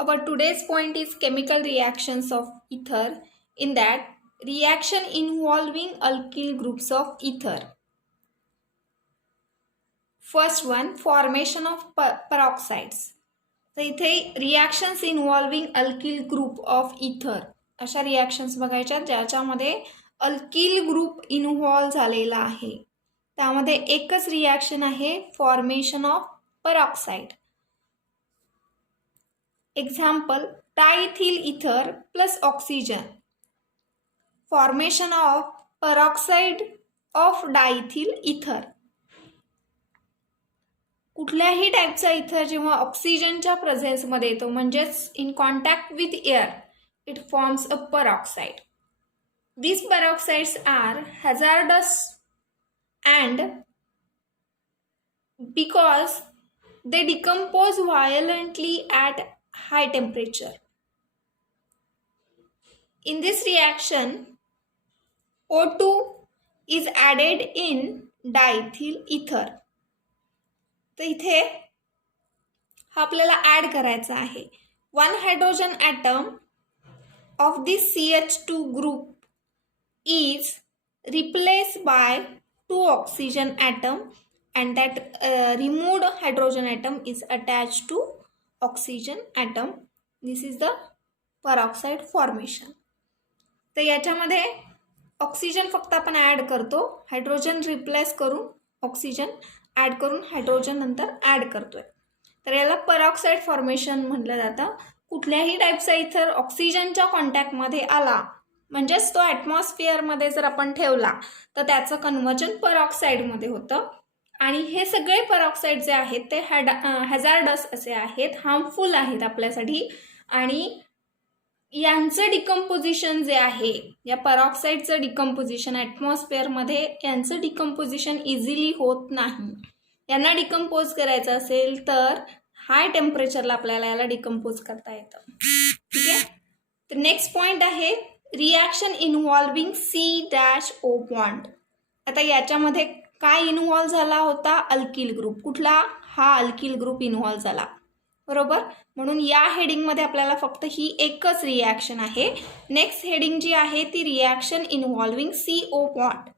Our today's point is chemical reactions of ether. In that, reaction involving alkyl groups of ether. First one, formation of peroxides. तर इथे reactions involving alkyl group of इथर अशा reactions बघायच्या ज्याच्यामध्ये alkyl group involve झालेला आहे. त्यामध्ये एकच रिॲक्शन आहे, formation of peroxide. Example, diethyl ether plus oxygen. Formation of peroxide of diethyl ether. कुठल्याही टाईपचा इथर जेव्हा ऑक्सिजनच्या प्रेझेन्समध्ये येतो म्हणजेच in contact with air it forms a peroxide. These peroxides are hazardous and because they decompose violently at high temperature. In this reaction, O2 is added in diethyl ether. तर इथे हा आपल्याला ॲड करायचा आहे. One hydrogen atom of this CH2 group is replace by 2 oxygen atom and that removed hydrogen atom is attached to oxygen atom. This is the peroxide formation. तर याच्यामध्ये oxygen फक्त आपण ॲड करतो, हायड्रोजन रिप्लेस करून oxygen add करून hydrogen नंतर add करतोय. तर याला पेरॉक्साइड फॉर्मेशन म्हटलं जातं. कुठल्याही टाईपचा इथर ऑक्सिजनच्या कॉन्टॅक्टमध्ये आला म्हणजेच तो ॲटमॉस्फिअरमध्ये जर आपण ठेवला तर त्याचं कन्व्हर्जन पेरॉक्साइडमध्ये होतं. आणि हे सगळे पेरॉक्साइड जे आहेत ते हॅझार्डस असे आहेत, हार्मफुल आहेत आपल्यासाठी. आणि यांचं डिकम्पोजिशन जे आहे, या पेरॉक्साइडचं डिकम्पोजिशन ॲटमॉस्फिअरमध्ये यांचं डिकम्पोजिशन इझिली होत नाही. यांना डिकम्पोज करायचं असेल तर हाय टेम्परेचरला आपल्याला याला डिकम्पोज करता येतं. ठीक आहे. तर नेक्स्ट पॉईंट आहे रिॲक्शन इन्व्हॉल्विंग C-O बॉन्ड. आता याच्यामध्ये काय इन्व्हॉल्व झाला होता? Alkyl group. कुठला? हा अल्किल ग्रुप इन्व्हॉल्व झाला, बरोबर. म्हणून या हेडिंगमध्ये आपल्याला फक्त ही एकच रिॲक्शन आहे. नेक्स्ट हेडिंग जी आहे ती रिॲक्शन इन्व्हॉल्विंग CO बॉन्ड.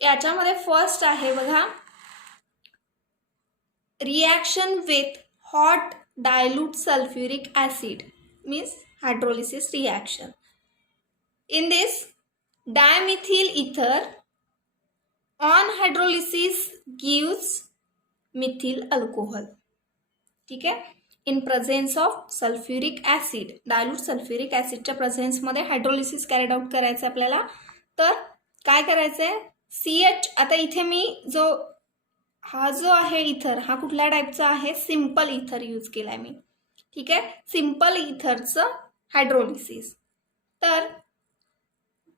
याच्यामध्ये फर्स्ट आहे बघा, reaction with hot dilute sulphuric acid means hydrolysis reaction. In this dimethyl ether on hydrolysis gives methyl alcohol. ठीक आहे. In presence of sulphuric acid, dilute sulphuric ॲसिडच्या प्रेझेन्समध्ये हायड्रोलिसिस कॅरिड आउट करायचं आपल्याला. तर काय करायचं आहे, CH. आता इथे मी हा जो आहे इथर हा कुठल्या टाईपचा आहे? सिम्पल इथर यूज केला आहे मी. ठीक आहे. सिम्पल इथरचं हायड्रोलिसिस. तर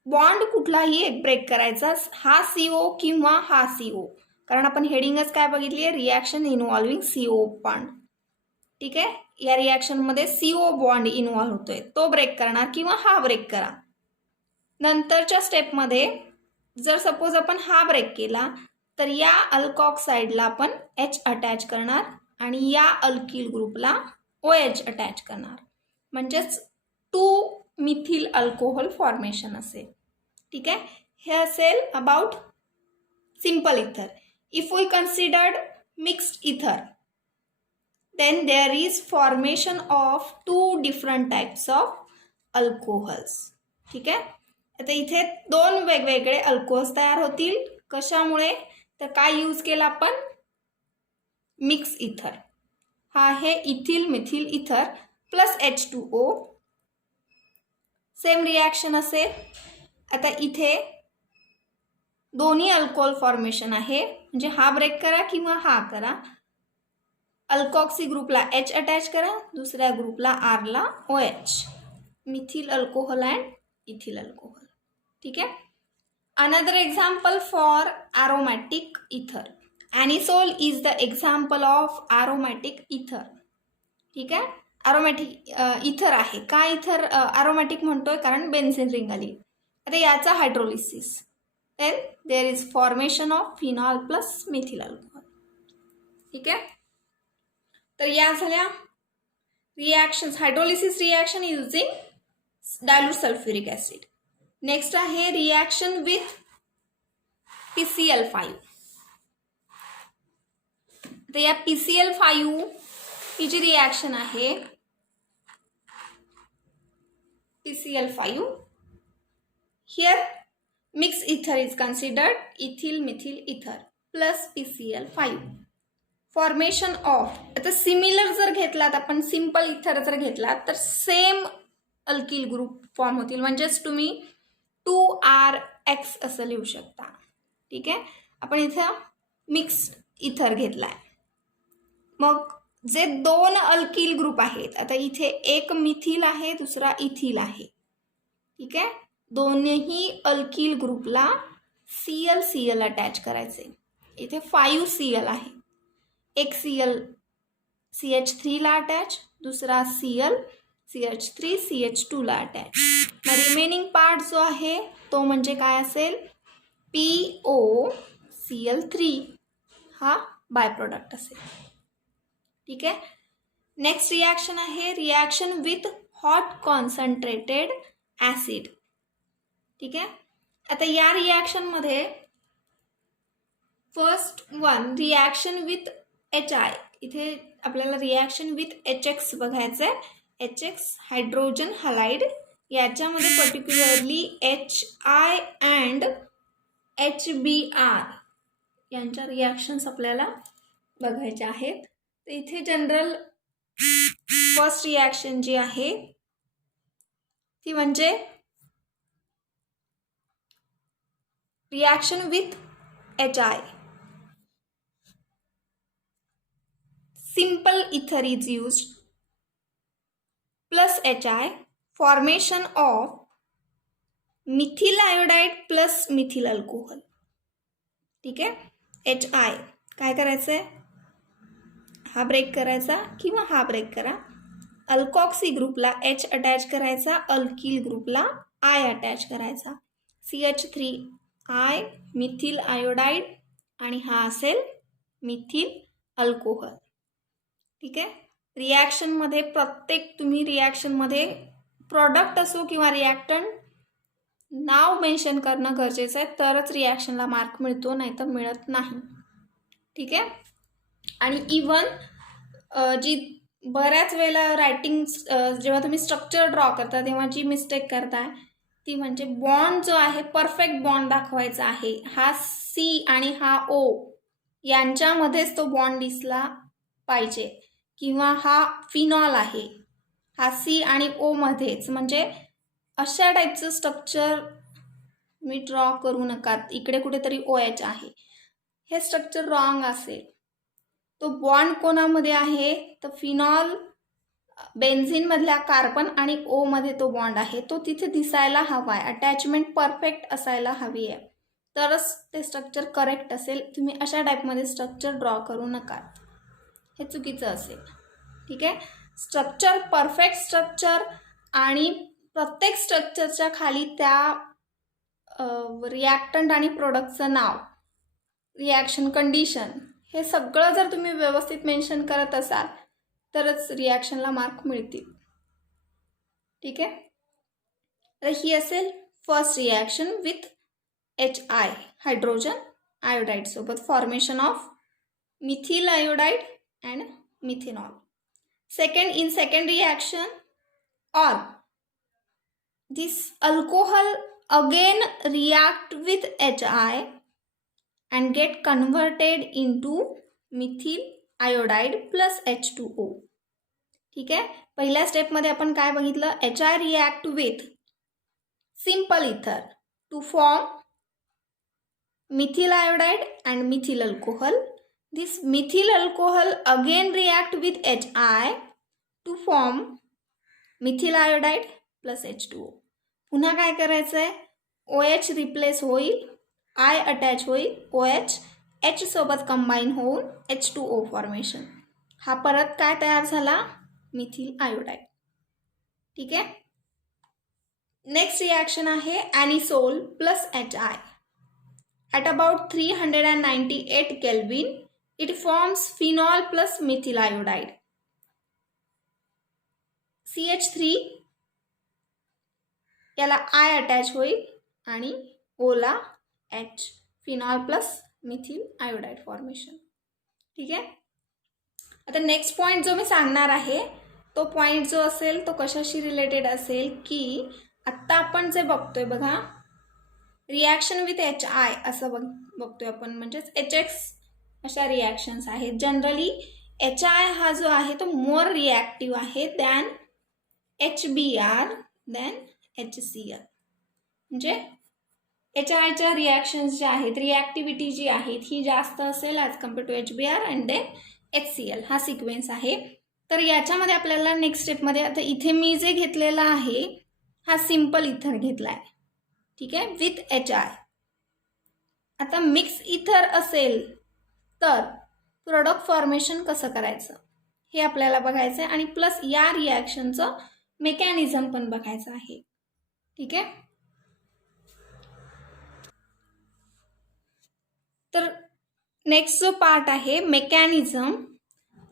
बॉन्ड कुठलाही एक ब्रेक करायचा, हा CO किंवा हा CO, कारण आपण हेडिंगच काय बघितली आहे, रिॲक्शन इन्व्हॉल्विंग CO बॉन्ड. ठीक आहे. या रिॲक्शनमध्ये CO बॉन्ड इन्व्हॉल्व होतोय, तो ब्रेक करणार किंवा हा ब्रेक करा. नंतरच्या स्टेपमध्ये जर सपोज आपण हा ब्रेक केला तर या अल्कॉक्साइडला आपण H अटॅच करणार आणि या अल्किल ग्रुपला OH अटॅच करणार, म्हणजेच 2 मिथिल अल्कोहोल फॉर्मेशन असेल. ठीक आहे. हे असेल अबाउट सिम्पल इथर. इफ वी कन्सिडर्ड मिक्स्ड इथर then there is formation of 2 different types of alcohols. ठीक आहे. आता इथे 2 वेगवेगळे अल्कोहोल्स तयार होतील. कशामुळे? तर काय यूज केला आपण? मिक्स इथर. हा आहे इथिल मिथिल इथर प्लस H2O. सेम रिॲक्शन असेल. आता इथे दोन्ही अल्कोहोल फॉर्मेशन आहे, म्हणजे हा ब्रेक करा किंवा हा करा. अल्कॉक्सी ग्रुपला H अटॅच करा, दुसऱ्या ग्रुपला R ला OH. Methyl alcohol and ethyl alcohol. ठीक आहे. Another example for aromatic ether. Anisole is the example of aromatic ether. ठीक आहे. ॲरोमॅटिक इथर आहे. का इथर ॲरोमॅटिक म्हणतोय? कारण बेन्झिन रिंग आली. आता याचा hydrolysis, then there is formation of phenol plus methyl alcohol. ठीक आहे. तर या झाल्या reactions, hydrolysis reaction using dilute sulphuric acid. Next आहे रिॲक्शन विथ PCl5. तर या PCl5 ही जी रिॲक्शन आहे, PCl5 here mixed ether is considered, ethyl methyl ether plus PCl5. Formation of, आता सिमिलर जर घेतलात आपण, सिम्पल इथर जर घेतलात तर सेम अल्किल ग्रुप फॉर्म होतील, म्हणजेच तुम्ही 2RX असं लिहू शकता. ठीक आहे, आपण इथं मिक्स्ड इथर घेतलाय. मग जे दोन अल्किल ग्रुप आहेत, आता इथे एक मिथिल आहे, दुसरा इथिल आहे. ठीक आहे, दोन्ही अल्किल ग्रुपला Cl अटॅच करायचे. इथे 5Cl आहे, एक Cl CH3 ला अटॅच, दुसरा Cl CH3 CH2 ला अटॅच. मग रिमेनिंग पार्ट जो आहे तो म्हणजे काय असेल, POCl3 हा बाय प्रोडक्ट असेल. ठीक आहे, नेक्स्ट रिॲक्शन आहे reaction with hot concentrated acid. ठीक आहे, आता या रिॲक्शनमध्ये first one reaction with HI, इथे आपल्याला रिॲक्शन विथ HX बघायचं आहे. HX हायड्रोजन हलाइड, याच्यामध्ये पर्टिक्युलरली HI अँड HBr यांच्या रिॲक्शन्स आपल्याला बघायच्या आहेत. तर इथे जनरल फर्स्ट रिॲक्शन जी आहे ती म्हणजे reaction with HI. Simple ether is used plus HI, formation of methyl iodide plus methyl alcohol. ठीक आहे, HI काय करायचं आहे, हा ब्रेक करायचा किंवा हा ब्रेक करा. अल्कॉक्सी ग्रुपला H अटॅच करायचा, अल्किल ग्रुपला I अटॅच करायचा. CH3I मिथिल आयोडाईड आणि हा असेल मिथिल अल्कोहोल. ठीक आहे, रिॲक्शनमध्ये प्रत्येक तुम्ही रिॲक्शनमध्ये प्रॉडक्ट असो किंवा रिॲक्टंट नाव मेन्शन करणं गरजेचं आहे, तरच रिॲक्शनला मार्क मिळतो, नाही तर मिळत नाही. ठीक आहे, आणि इवन जी बऱ्याच वेळेला रायटिंग जेव्हा तुम्ही स्ट्रक्चर ड्रॉ करता तेव्हा जी मिस्टेक करताय ती म्हणजे बॉन्ड जो आहे परफेक्ट बॉन्ड दाखवायचा आहे. हा C आणि हा O यांच्यामध्येच तो बॉन्ड दिसला पाहिजे, किंवा हा फिनॉल आहे, हा C आणि O मध्येच, म्हणजे अशा टाईपचं स्ट्रक्चर मी ड्रॉ करू नका. इकडे कुठेतरी OH आहे, हे स्ट्रक्चर रॉंग असेल. तो बॉन्ड कोणामध्ये आहे, तर फिनॉल बेन्झिनमधल्या कार्बन आणि O मध्ये तो बॉन्ड आहे, तो तिथे दिसायला हवा आहे. अटॅचमेंट परफेक्ट असायला हवी आहे, तरच ते स्ट्रक्चर करेक्ट असेल. तुम्ही अशा टाईपमध्ये स्ट्रक्चर ड्रॉ करू नका, हे चुकीचं असेल. ठीक आहे, स्ट्रक्चर परफेक्ट स्ट्रक्चर आणि प्रत्येक स्ट्रक्चरच्या खाली त्या रिॲक्टंट आणि प्रोडक्टचं नाव, रिॲक्शन कंडिशन, हे सगळं जर तुम्ही व्यवस्थित मेन्शन करत असाल तरच रिॲक्शनला मार्क मिळतील. ठीक आहे, तर ही असेल first reaction with HI hydrogen iodide सोबत, formation of methyl iodide and methanol. Second, in second reaction or this alcohol again react with HI and get converted into methyl iodide plus H2O. ठीक आहे, पहिल्या स्टेपमध्ये आपण काय बघितलं, HI react with simple ether to form methyl iodide and methyl alcohol. This methyl alcohol again react with HI to form methyl iodide plus H2O. पुन्हा काय करायचं आहे, OH रिप्लेस होईल, I अटॅच होईल, OH H सोबत combine होऊन H2O formation. हा परत काय तयार झाला, मिथिल आयोडाईड. ठीक आहे, नेक्स्ट रिॲक्शन आहे anisole plus HI. At about 398 kelvin it forms phenol plus methyl iodide. CH3 याला आय अटॅच होईल आणि ओला H, phenol plus methyl iodide formation. ठीक आहे. आता नेक्स्ट पॉईंट जो मी सांगणार आहे तो पॉईंट जो असेल तो कशाशी रिलेटेड असेल की आत्ता आपण जे बघतोय बघा, रिॲक्शन विथ HI असं बघतोय आपण, म्हणजेच HX अशा रिॲक्शन्स आहेत. जनरली HI हा जो आहे तो मोर रिॲक्टिव्ह आहे दॅन HBr दॅन HCl. म्हणजे HIच्या रिॲक्शन्स ज्या आहेत, रिॲक्टिव्हिटी जी आहेत ही जास्त असेल as compare to HBr and then HCl. हा सिक्वेन्स आहे. तर याच्यामध्ये आपल्याला नेक्स्ट स्टेपमध्ये, आता इथे मी जे घेतलेला आहे हा सिम्पल इथर घेतला आहे. ठीक आहे, विथ HI. आता मिक्स इथर असेल तर प्रोडक्ट फॉर्मेशन कसं करायचं हे आपल्याला बघायचं आहे आणि प्लस या रिॲक्शनचं मेकॅनिझम पण बघायचं आहे. ठीक आहे. तर नेक्स्ट जो पार्ट आहे मेकॅनिझम,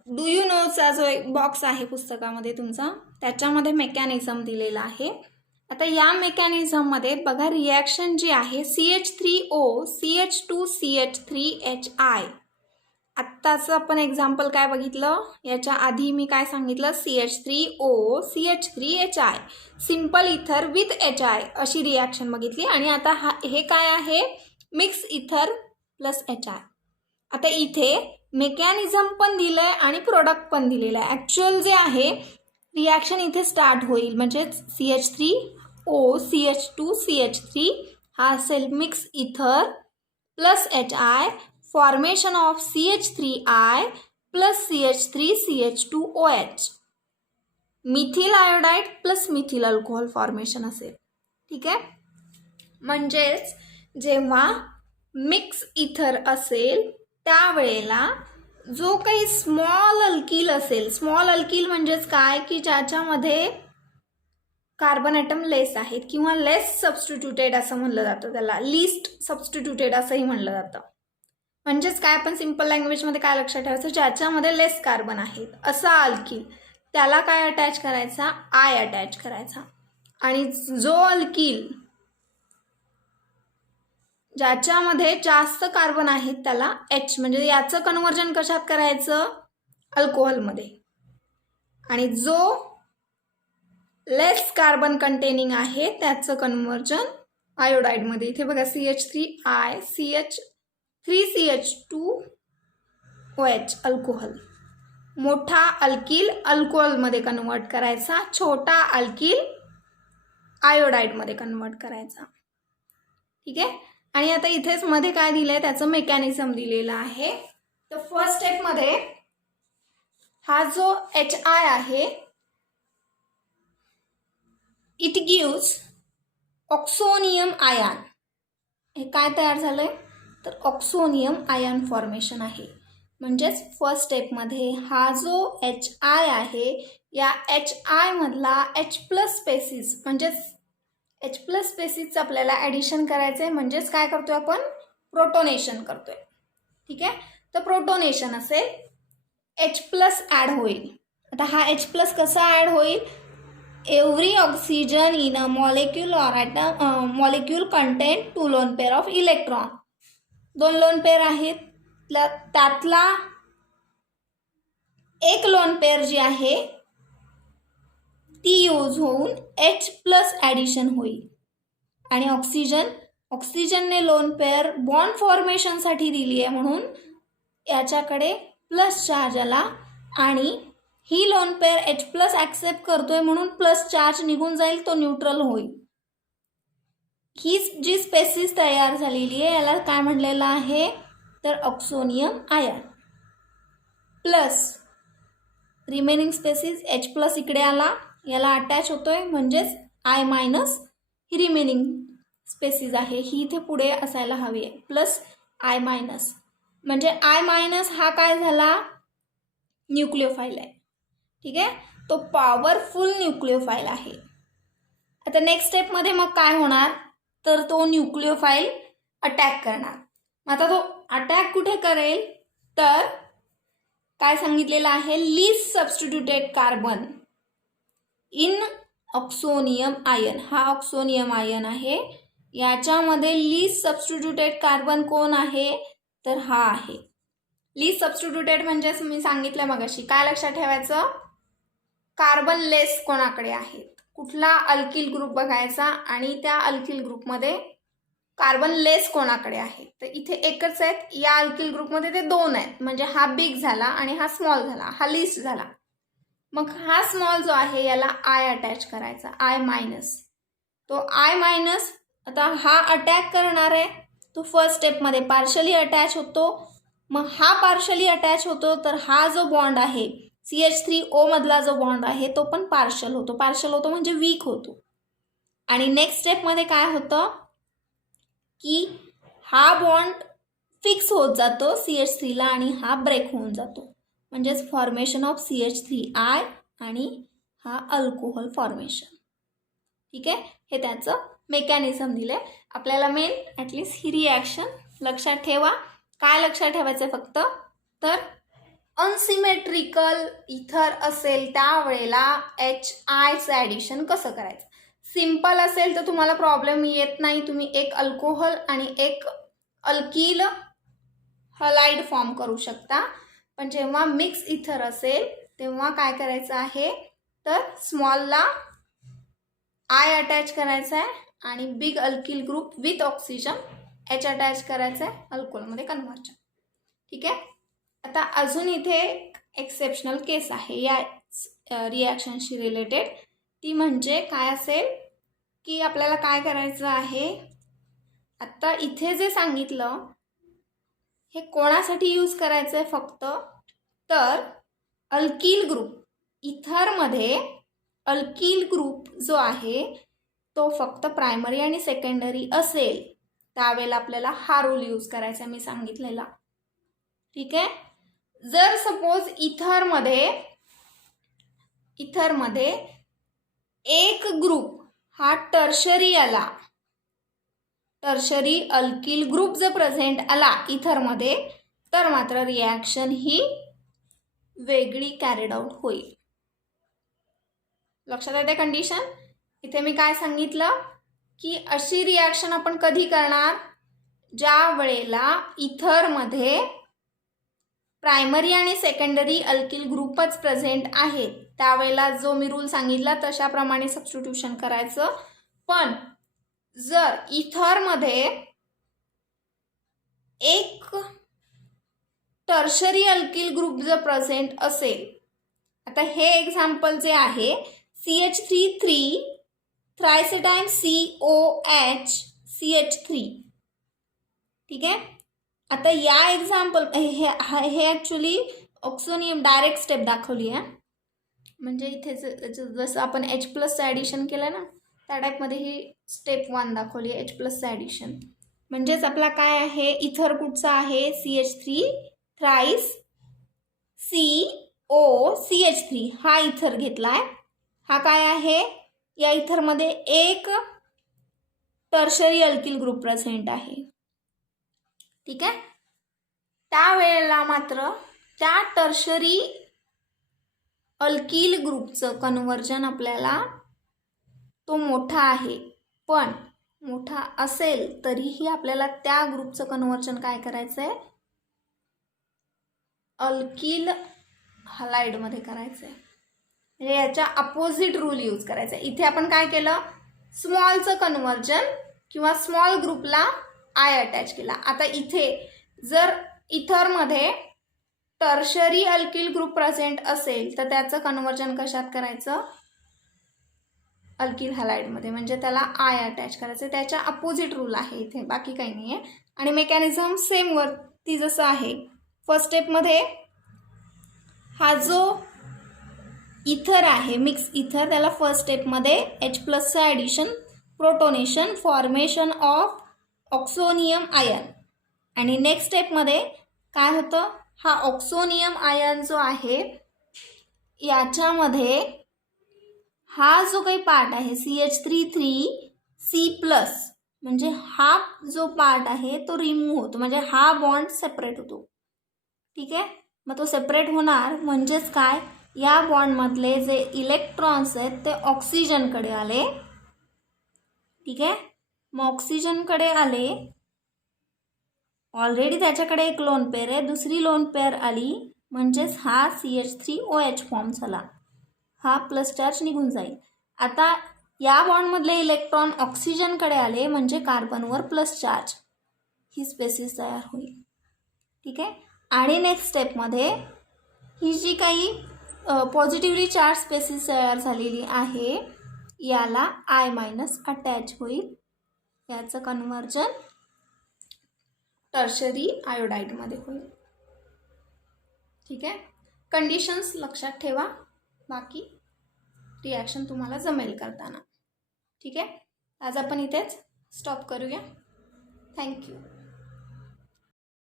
डू यू नोचा जो एक बॉक्स आहे पुस्तकामध्ये तुमचा, त्याच्यामध्ये मेकॅनिझम दिलेला आहे. आता या मेकॅनिझममध्ये बघा रिॲक्शन जी आहे CH3O CH2CH3HI. आत्ताचं आपण एक्झाम्पल काय बघितलं, याच्या आधी मी काय सांगितलं, CH3O CH3HI सिम्पल इथर विथ HI अशी रिॲक्शन बघितली. आणि आता हे काय आहे, मिक्स इथर प्लस HI. आता इथे मेकॅनिझम पण दिलं आहे आणि प्रोडक्ट पण दिलेलं आहे. ॲक्च्युअल जे आहे रिॲक्शन इथे स्टार्ट होईल, म्हणजेच CH3O CH2CH3 हा असेल मिक्स इथर plus HI, formation of CH3I plus CH3CH2OH, methyl iodide plus methyl alcohol formation असेल. ठीक आहे. म्हणजेच जेव्हा मिक्स इथर असेल त्यावेळेला जो काही स्मॉल अल्किल असेल, स्मॉल अल्किल म्हणजेच काय की ज्याच्यामध्ये कार्बन ॲटम लेस आहेत किंवा लेस सबस्टिट्यूटेड असं म्हणलं जातं, त्याला लिस्ट सबस्टिट्यूटेड असंही म्हणलं जातं. म्हणजेच काय, आपण सिम्पल लँग्वेजमध्ये काय लक्षात ठेवायचं, ज्याच्यामध्ये लेस कार्बन आहेत असा अल्किल, त्याला काय अटॅच करायचा, आय अटॅच करायचा. आणि जो अल्किल ज्याच्यामध्ये जास्त कार्बन आहेत त्याला H, म्हणजे याचं कन्वर्जन कशात करायचं, अल्कोहोलमध्ये. आणि जो लेस कार्बन कंटेनिंग आहे त्याचं कन्वर्जन आयोडाईडमध्ये. इथे बघा CH3I CH3CH2OH अल्कोहोल. मोठा अल्किल अल्कोहोलमध्ये कन्वर्ट करायचा, छोटा अल्किल आयोडाईडमध्ये कन्वर्ट करायचा. ठीक आहे. आणि आता इथेच मध्ये काय दिलं आहे त्याचं मेकॅनिझम दिलेलं आहे. तर फर्स्ट स्टेपमध्ये हा जो HI आहे इट गिव्स ऑक्सोनियम आयन. हे काय तयार झालंय तर ऑक्सोनियम आयन फॉर्मेशन आहे. म्हणजेच फर्स्ट स्टेपमध्ये हा जो HI आहे या HI मधला H+ स्पेसिस, म्हणजेच H+ स्पेसिसचं आपल्याला ॲडिशन करायचं आहे. म्हणजेच काय करतोय आपण, प्रोटोनेशन करतोय. ठीक आहे. तर प्रोटोनेशन असेल H+ ॲड होईल. आता हा H+ कसा ॲड होईल, every oxygen in a molecule or atom molecule contain 2 lone pair of electron. 2 lone pair आहेत, त्यातला एक लोन पेअर जी आहे ती यूज होऊन H+ ॲडिशन होईल. आणि ऑक्सिजनने लोन पेअर बॉन्ड फॉर्मेशनसाठी दिली आहे म्हणून याच्याकडे प्लस चार्ज आला आणि ही लोन पेअर H+ ॲक्सेप्ट करतोय म्हणून प्लस चार्ज निघून जाईल, तो न्यूट्रल होईल. ही जी स्पेसिस तयार झालेली आहे याला काय म्हणलेलं आहे तर oxonium ion. Plus remaining species H+ इकडे आला, याला अटॅच होतोय, म्हणजेच I- ही रिमेनिंग स्पेसिस आहे ही इथे पुढे असायला हवी आहे, प्लस I-, म्हणजे I- हा काय झाला, न्यूक्लिओफाईल आहे. ठीक आहे. तो पॉवरफुल न्यूक्लिओफाईल आहे. आता नेक्स्ट स्टेपमध्ये मग काय होणार तर तो न्यूक्लिओफाईल अटॅक करणार. आता तो अटॅक कुठे करेल तर काय सांगितलेलं आहे, least substituted carbon in oxonium ion, हा ऑक्सोनियम आयन आहे. याच्यामध्ये लीस्ट सबस्टिट्यूटेड कार्बन कोण आहे, तर हा आहे. लीस्ट सबस्टिट्यूटेड म्हणजेच मी सांगितलं मगाशी, काय लक्षात ठेवायचं, कार्बन लेस कोणाकडे आहेत, कुठला अल्किल ग्रुप बघायचा आणि त्या अल्किल ग्रुपमध्ये कार्बन लेस कोणाकडे आहे. तर इथे एकच आहेत, या अल्किल ग्रुपमध्ये ते 2 आहेत, म्हणजे हा बिग झाला आणि हा स्मॉल झाला, हा लिस्ट झाला. मग हा स्मॉल जो आहे याला आय अटॅच करायचा, आय मायनस. तो आय मायनस आता हा अटॅक करणार आहे, तो फर्स्ट स्टेपमध्ये पार्शली अटॅच होतो. मग हा पार्शली अटॅच होतो, तर हा जो बॉन्ड आहे CH3O मधला जो बॉन्ड आहे तो पण पार्शल होतो. पार्शल होतो म्हणजे वीक होतो. आणि नेक्स्ट स्टेपमध्ये काय होतं की हा बॉन्ड फिक्स होत जातो CH3ला आणि हा ब्रेक होऊन जातो, म्हणजेच फॉर्मेशन ऑफ CH3I आणि हा अल्कोहोल फॉर्मेशन. ठीक आहे, हे त्याचं मेकॅनिझम दिलं आहे आपल्याला. मेन ॲटलिस्ट ही रिॲक्शन लक्षात ठेवा. काय लक्षात ठेवायचं फक्त, तर अनसिमेट्रिकल इथर असेल त्यावेळेला HIचं ॲडिशन कसं करायचं. सिम्पल असेल तर तुम्हाला प्रॉब्लेम येत नाही, तुम्ही एक अल्कोहोल आणि एक अल्किल हलाइड फॉर्म करू शकता. पण जेव्हा मिक्स इथर असेल तेव्हा काय करायचं आहे, तर स्मॉलला आय अटॅच करायचा आहे आणि big alkyl group with oxygen H attach करायचा आहे अल्कोहोलमध्ये कन्व्हर्जन. ठीक आहे, आता अजून इथे एक्सेप्शनल केस आहे या रिॲक्शनशी रिलेटेड. ती म्हणजे काय असेल की आपल्याला काय करायचं आहे, आता इथे जे सांगितलं हे कोणासाठी यूज करायचं आहे फक्त, तर अल्किल ग्रुप इथरमध्ये अल्किल ग्रुप जो आहे तो फक्त प्रायमरी आणि सेकंडरी असेल त्यावेळेला आपल्याला हा रूल यूज करायचा मी सांगितलेला. ठीक आहे, जर सपोज इथरमध्ये एक ग्रुप हा टर्शरी आला, टर्शरी अल्किल ग्रुप जर प्रेझेंट आला इथरमध्ये, तर मात्र रिॲक्शन ही वेगळी कॅरीड आउट होईल. लक्षात येते कंडिशन. इथे मी काय सांगितलं की अशी रिॲक्शन आपण कधी करणार, ज्या वेळेला इथरमध्ये प्रायमरी आणि सेकंडरी अल्किल ग्रुपच प्रेझेंट आहे, त्यावेळेला जो मी रूल सांगितला तशाप्रमाणे सबस्टिट्यूशन करायचं. पण जर इथरमध्ये एक टर्शरी अल्किल ग्रुप जर प्रेझेंट असेल, आता हे एक्झाम्पल जे आहे CH3 थ्रायसेटाईन COH CH3. ठीक आहे, आता या एक्झाम्पल हे ॲक्च्युली ऑक्सोनियम डायरेक्ट स्टेप दाखवली आहे, म्हणजे इथे जसं आपण H+चं ॲडिशन केलं ना त्या टाईपमध्ये ही स्टेप 1 दाखवली आहे, H+चं ॲडिशन. म्हणजेच आपला काय आहे, इथर कुठचा आहे CH3 थ्राईस CO CH3 हा इथर घेतला आहे. हा काय आहे, या इथरमध्ये एक टर्शरी अल्किल ग्रुप प्रेझेंट आहे. ठीक आहे, त्यावेळेला मात्र त्या टर्शरी अल्किल ग्रुपचं कन्व्हर्जन आपल्याला तो मोठा आहे, पण मोठा असेल तरीही आपल्याला त्या ग्रुपचं कन्व्हर्जन काय करायचं आहे, अल्किल हलाइडमध्ये करायचं आहे. म्हणजे याच्या अपोजिट रूल यूज करायचा आहे. इथे आपण काय केलं, स्मॉलचं कन्व्हर्जन किंवा स्मॉल ग्रुपला आय अटॅच केला. आता इथे जर इथरमध्ये टर्शरी अल्किल ग्रुप प्रेझेंट असेल तर त्याचं कन्व्हर्जन कशात करायचं, अल्किल हलाइडमध्ये, म्हणजे त्याला आय अटॅच करायचं. त्याच्या अपोजिट रूल आहे इथे, बाकी काही नाही आहे. आणि मेकॅनिझम सेम वरती जसं आहे. फर्स्ट स्टेपमध्ये हा जो इथर आहे मिक्स इथर, त्याला फर्स्ट स्टेपमध्ये H+चं addition, protonation, formation of oxonium ion. आणि नेक्स्ट स्टेपमध्ये काय होतं, हा ऑक्सोनियम आयन जो आहे याच्यामध्ये हा जो काही पार्ट आहे CH3 म्हणजे हा जो पार्ट आहे तो रिमूव्ह होतो, म्हणजे हा बॉन्ड सेपरेट होतो. ठीक आहे, मग तो सेपरेट होणार म्हणजेच काय, या बॉन्डमधले जे इलेक्ट्रॉन्स आहेत ते ऑक्सिजनकडे आले. ठीक आहे, मग ऑक्सिजनकडे आले. ऑलरेडी त्याच्याकडे एक लोन पेअर आहे, दुसरी लोन पेअर आली म्हणजेच हा CH3OH फॉर्म झाला. हा प्लस चार्ज निघून जाईल. आता या बॉन्डमधले इलेक्ट्रॉन ऑक्सिजनकडे आले म्हणजे कार्बनवर प्लस चार्ज, ही स्पेसिस तयार होईल. ठीक आहे, आणि नेक्स्ट स्टेपमध्ये ही जी काही पॉझिटिव्हली चार्ज स्पेसिस तयार झालेली आहे याला I- अटॅच होईल. याचं कन्व्हर्जन टर्शरी आयोडाईडमध्ये होईल. ठीक आहे, कंडिशन्स लक्षात ठेवा, बाकी रिॲक्शन तुम्हाला जमेल करताना. ठीक आहे, आज आपण इथेच स्टॉप करूया. थँक्यू.